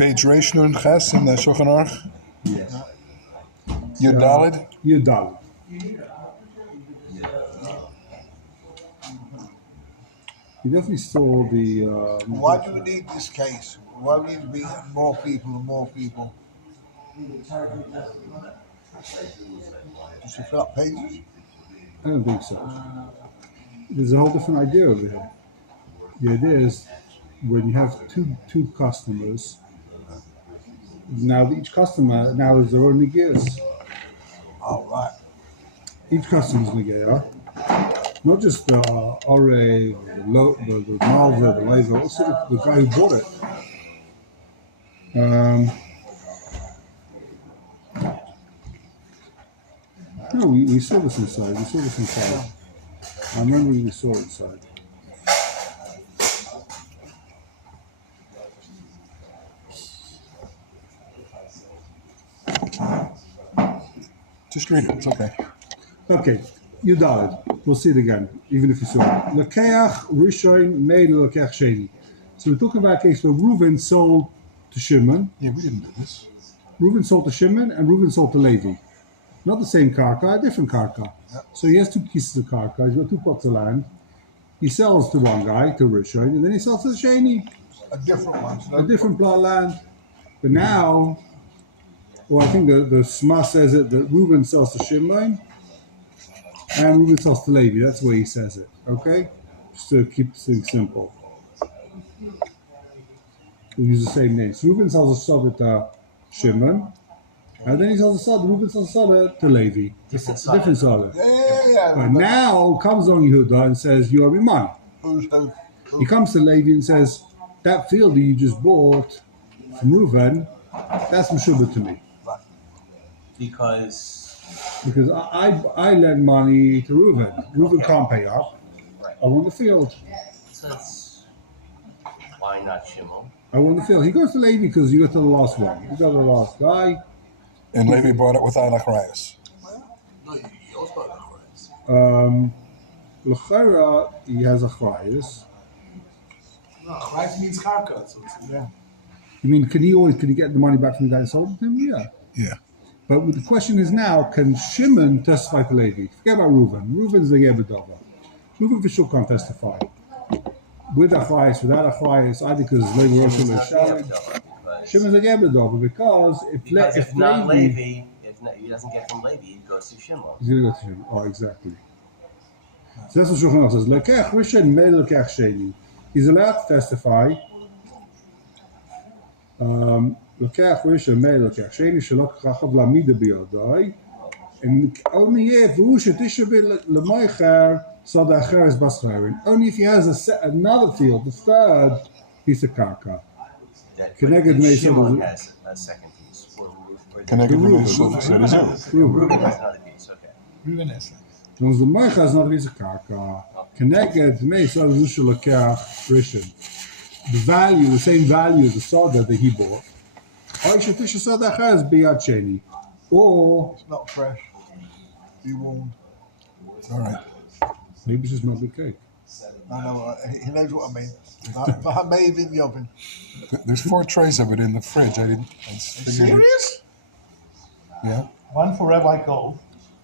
Page Reish Nun Ches in the Shulchan Aruch. Yes. Yud Daled. Yud Daled. You definitely saw the. Why do we need this case? Why do we need to be more people and more people? Just to fill up pages? I don't think so. There's a whole different idea over here. The idea is when you have two customers, now each customer now is their own gears. Oh, right. Each customer is Negea. Not just the Ore, the Malva, the Laser, also the guy who bought it. No, we saw this inside. I remember we saw it inside. Just read it. It's okay. Okay, you died. We'll see it again, even if you saw it. Lekeach Rishon made Lekeach Sheni. So we're talking about a case where Reuven sold to Shimon. Yeah, we didn't do this. Reuven sold to Shimon and Reuven sold to Levi. Not the same karka, a different karka. Yep. So he has two pieces of karka. He's got two plots of land. He sells to one guy, to Rishon, and then he sells to the Sheni. A different one. A different plot of land. But now, well, I think the Sma says it that Reuven sells to Shimon and Reuven sells to Levi. That's the way he says it. Okay? Just to keep things simple. We use the same names. Reuven sells a soda to Shimon, and then he sells a soda. Reuven sells a soda to Levi. Different soda. Yeah. But now comes on Yehuda and says, "You owe me money." He comes to Levi and says, "That field that you just bought from Reuven, that's Meshubah to me." Because I lend money to Reuven. Reuven can't pay up. I want the field. so that's why not Shimon? I want the field. He goes to Levi because you got to the last one. You got to the last guy. And Levi bought it without Achrayas. No, you also got that L'chara, he has a chayas. No, Christ means karka. So yeah. You mean, can he get the money back from the guy that sold it to him? Yeah. Yeah. But the question is now, can Shimon testify to Levi? Forget about Reuven. Reuven's the Yebedova. Reuven for sure can't testify. With Achayas, without Achayas, either because Levi Rosh Hashanah. Shimon's a Yebedova because if not Levi, he doesn't get from Levi, he goes to Shimon. He's going to go to Shimon. Oh, exactly. So that's what Shulchan Aruch says. Lekech Rishon mei lekech sheni. He's allowed to testify. Lekech Rishon mei lekech sheni shelok chachav lamida biyadai. And only if who should tishabit lemoicher sada acheres bascharin. Only if he has another field, the third piece of karka. Shimon has a second piece. Connected Reuven has another piece. Okay. Reuven is. As long as the moicha is not a piece of karka, connected me so zusha lekech rishon. The value, the same value as the soda that he bought. Or should tisha soda acheres biyad sheni. Or It's not fresh. Be warned. It's all right. maybe it's just not good cake. I know. He knows what I mean. But I made it in the oven. There's 4 trays of it in the fridge. I figured. Serious? Yeah. One for Rabbi Gold.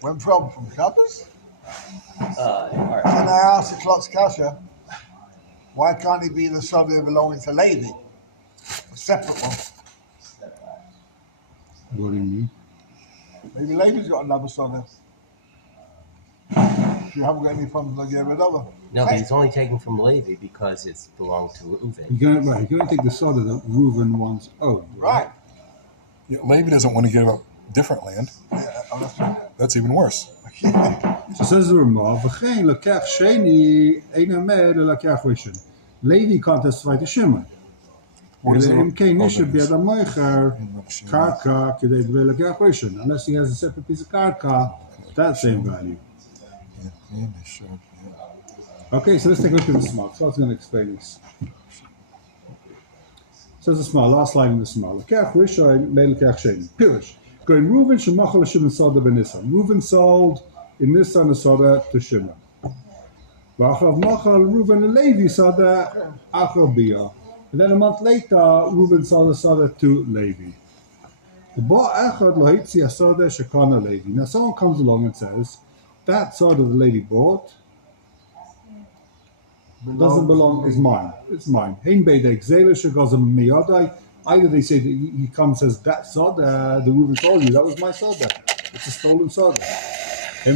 When from Shabbos? All right. Can I ask the Klotz Kasha, why can't he be the soda belonging to Levi? A separate one. What do you mean? Maybe Levi's got another soda. You haven't got any problems like every other. No, but he's only taking from Levi because it's belonged to Reuven. You're going to take the soda that Reuven once owned. Right. Yeah, Levi doesn't want to give up different land. That's even worse. So says the Ramah, "V'chein lekech sheni eina mei lekech rishon." Levi can't testify to Shimon. Unless he has a separate piece of karka, that same value. Okay, so let's take a look at the Sma. So I was going to explain this. Says the Sma, last line in the Sma. Lekech rishon mei lekech sheni. Pirish. Going Reuven shemachal Shimon soda b'Nisan. Reuven sold in Nisan a soda to Shimon. V'achrav machal Reuven Levi soda achar biyah. And then a month later, Reuben sold the soda to Levi. Now someone comes along and says, that soda the lady bought doesn't belong, it's mine. It's mine. Either they say that he comes and says, that soda, the Reuben told you, that was my soda. It's a stolen soda. Or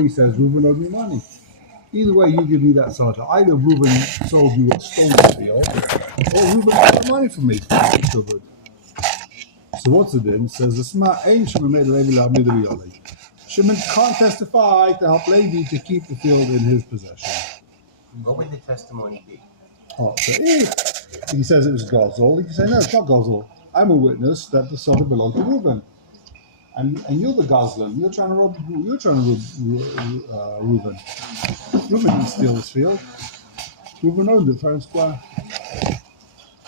he says, Reuben owed me money. Either way, you give me that soda. Either Reuben sold you a stolen field, or Reuben got the money from me. So good. So what's it then? It says, Shimon can't testify to help Levi to keep the field in his possession. What would the testimony be? Oh, so if he says it was Gozel, he can say, no, it's not Gozel. I'm a witness that the soda belonged to Reuben. And you're the Gosling. You're trying to rob Reuben. Reuben didn't steal this field. Reuben owned it fair and square.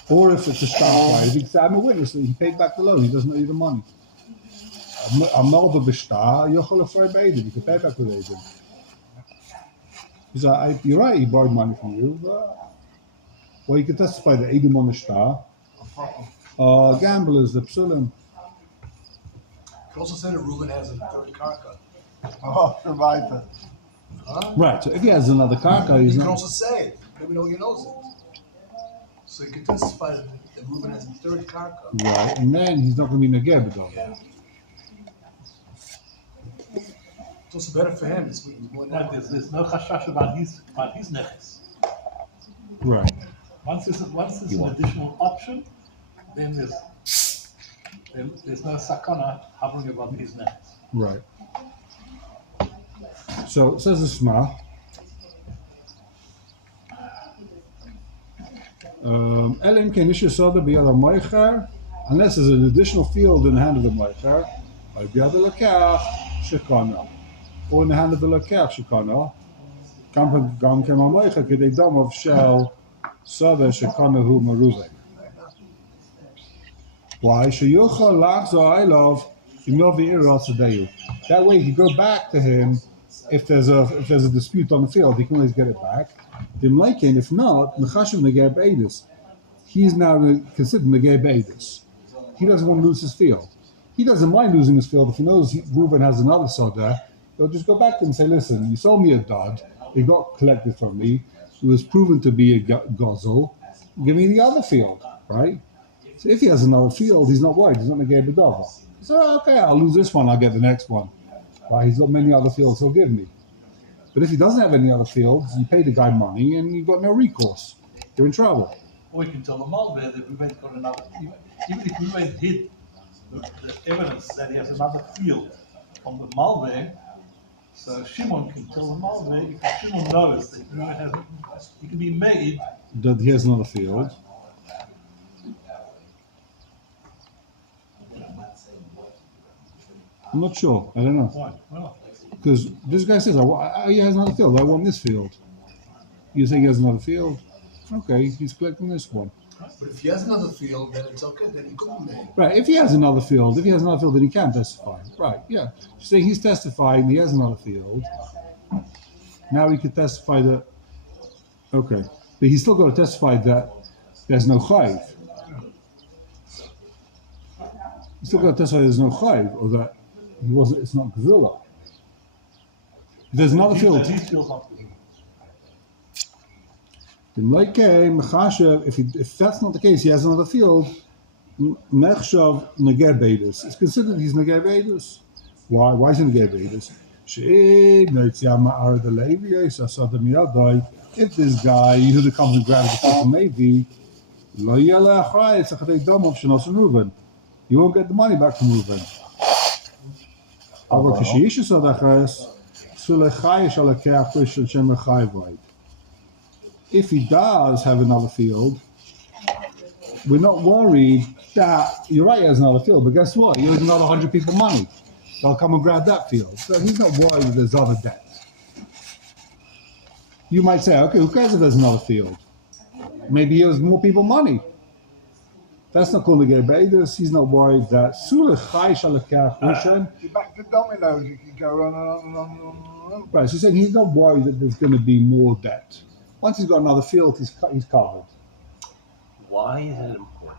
Or if it's a star player, he can say, I'm a witness that he paid back the loan. He doesn't need the money. I'm not the bishtar. You're afraid of Aiden. You can pay back with Aiden. He's like, you're right. He borrowed money from you. Well, you can testify that Aiden on the star. Gamblers, the psulim. He also said that Reuben has a third karka. Oh, right. Huh? Right. So if he has another karka, he's You can not. also say it. Maybe nobody knows it. So you can testify that Reuben has a third karka. Right, and then he's not going to be neged b'dov. Yeah. It's also better for him. It's more Right, there's no chashash about his nechus. Right. Once there's an additional option, then there's no sakana hovering above his nechus. Right. So it says the Shema. Elim kenisha soda biyad moicher, unless there's an additional field in the hand of the moicher, or biyad lekach shekana, or in the hand of the lekach shekana. Gam kem moicher kedei dam of shel soda shekana hu meruzeh. Why? Sheyuchal lachzo I love that way, if you go back to him, if there's a dispute on the field, he can always get it back. If not, he's now considered negei beidus. He doesn't want to lose his field. He doesn't mind losing his field if he knows Reuben has another soda. He'll just go back to him and say, "Listen, you sold me a dud. It got collected from me. It was proven to be a gozel. Give me the other field, right?" So if he has another field, he's not worried. He's not negei bedava. So okay, I'll lose this one. I'll get the next one. Right? He's got many other fields he'll give me. But if he doesn't have any other fields, you pay the guy money and you've got no recourse. You're in trouble. Or you can tell the Malveh that Reuben's got another, even if Reuben hid the evidence that he has another field from the Malveh, so Shimon can tell the Malveh, if Shimon knows that Reuben has, he can be made. That he has another field. I'm not sure. I don't know. Why? Well, Because this guy says, he has another field. I want this field. You say he has another field? Okay, he's collecting this one. But if he has another field, then it's okay. Then he couldn't name. Right, if he has another field, then he can testify. Right, yeah. So he's testifying he has another field. Now he could testify that, okay. But he's still got to testify that there's no chayiv. He's still got to testify there's no chayiv, or that it's not gevula. If there's another field. these fields not good. If that's not the case, he has another field. Mechshav negeh beidus. It's considered he's negeh beidus. Why? Why is he negeh beidus? If this guy usually comes and grabs the stuff from Levi, you won't get the money back from Reuben. If he does have another field, we're not worried that, you're right, he has another field, but guess what? He owes another 100 people money. They'll come and grab that field. So he's not worried that there's other debt. You might say, okay, who cares if there's another field? Maybe he owes more people money. That's not called a gay beidus. He's not worried that You're back to dominoes. You can go on and on and on and on. right, so he's not worried that there's going to be more debt. Once he's got another field, he's covered. Why is it important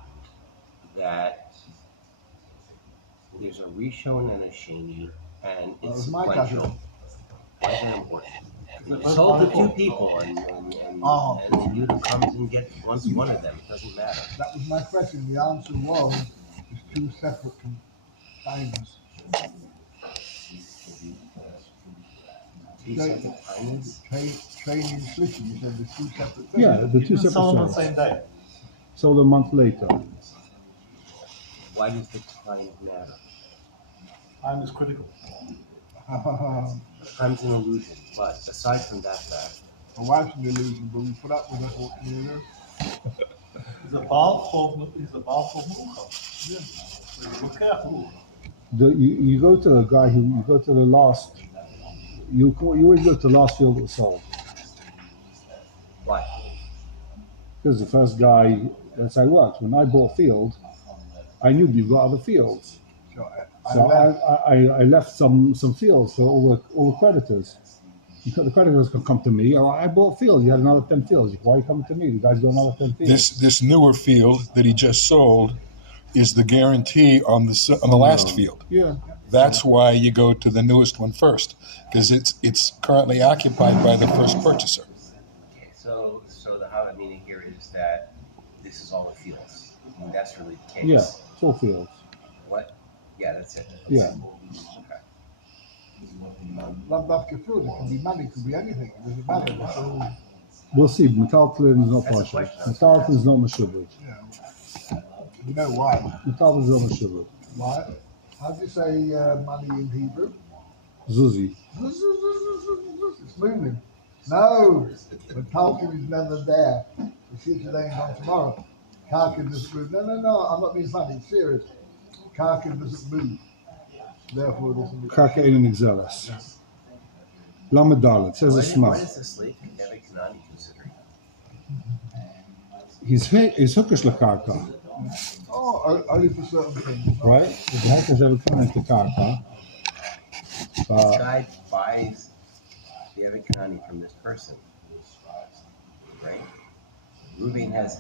that there's a Rishon and a Sheni and Well, it's it's my sequential? Why is it important? It's sold to two people and Yudah comes and gets one of them. It doesn't matter. That was my question. The answer was it's two separate containers. Two separate times. Training and splitting, you said there's two separate things. Yeah, the You two didn't sell them on the separate same sales. day. Sold a month later. Why does the time matter? Time is critical. Time's an illusion, but aside from that fact, My wife's an illusion, but we put up with it what you know. He's a Baal for Mucha. Yeah. So you look careful. You go to the guy who you go to the last. You always go to the last field that was sold why? because the first guy. That's how it works. When I bought a field, I knew you've got other fields, so I left some fields for all the creditors. The creditors can come to me. Oh, I bought a field. You had another 10 fields. Why are you coming to me? The guy's got another 10 fields. This newer field that he just sold is the guarantee on the last field. Yeah. That's why you go to the newest one first, because it's currently occupied by the first purchaser. Okay, so the Hava meaning here is that this is all the fields. I mean, that's really the case. Yeah. Full fields. What? Yeah, that's it. Yeah. Love food. It can be money, it can be anything. It doesn't matter. It's all, We'll see. Metaltlin is not That's a partial. question. Metaltlin is not mashubit. you know why. Metaltlin is not mashubit. Why? How do you say money in Hebrew? Zuzi. It's moving. No, when Talkin is never there. The future ain't on tomorrow. Karkin doesn't move. No, I'm not being funny. It's serious. Karkin doesn't move. Therefore, it doesn't move. Karka in exelis. Lamedalit says a Why smart. is the slave David Kanani considering? He's hookish lakarka, Oh, only for certain things. right? The hackers ever come into karka. This guy buys David Kanani from this person, right? Ruben has